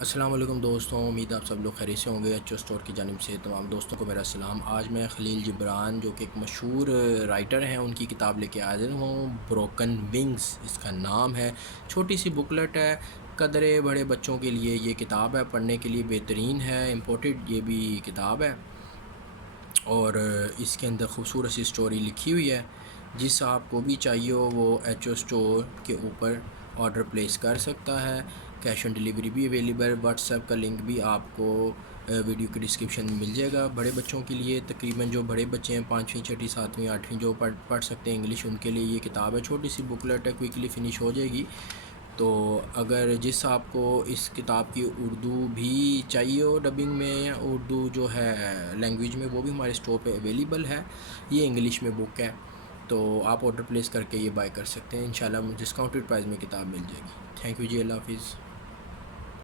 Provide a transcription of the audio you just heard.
السلام علیکم دوستوں، امید آپ سب لوگ خیریت سے ہوں گے۔ ایچ او اسٹور کی جانب سے تمام دوستوں کو میرا سلام۔ آج میں خلیل جبران جو کہ ایک مشہور رائٹر ہیں، ان کی کتاب لے کے حاضر ہوں، بروکن ونگز اس کا نام ہے۔ چھوٹی سی بکلٹ ہے، قدرے بڑے بچوں کے لیے یہ کتاب ہے، پڑھنے کے لیے بہترین ہے، امپورٹڈ یہ بھی کتاب ہے اور اس کے اندر خوبصورت سی سٹوری لکھی ہوئی ہے۔ جس آپ کو بھی چاہیے ہو وہ ایچ او اسٹور کے اوپر آرڈر پلیس کر سکتا ہے۔ کیش آن ڈیلیوری بھی اویلیبل، واٹس ایپ کا لنک بھی آپ کو ویڈیو کے ڈسکرپشن میں مل جائے گا۔ بڑے بچوں کے لیے تقریباً جو بڑے بچے ہیں 5ویں 6ٹھی 7ویں 8ویں جو پڑھ سکتے ہیں انگلش، ان کے لیے یہ کتاب ہے۔ چھوٹی سی بکلٹ ہے، کوئکلی فنش ہو جائے گی۔ تو اگر جس آپ کو اس کتاب کی اردو بھی چاہیے ہو ڈبنگ میں، یا اردو جو ہے لینگویج میں، وہ بھی ہمارے اسٹور پہ اویلیبل ہے۔ یہ انگلش میں بک ہے، تو آپ آرڈر پلیس کر کے یہ بائی کر سکتے ہیں۔ انشاءاللہ ڈسکاؤنٹڈ پرائز میں کتاب مل جائے گی۔ تھینک یو جی، اللہ حافظ۔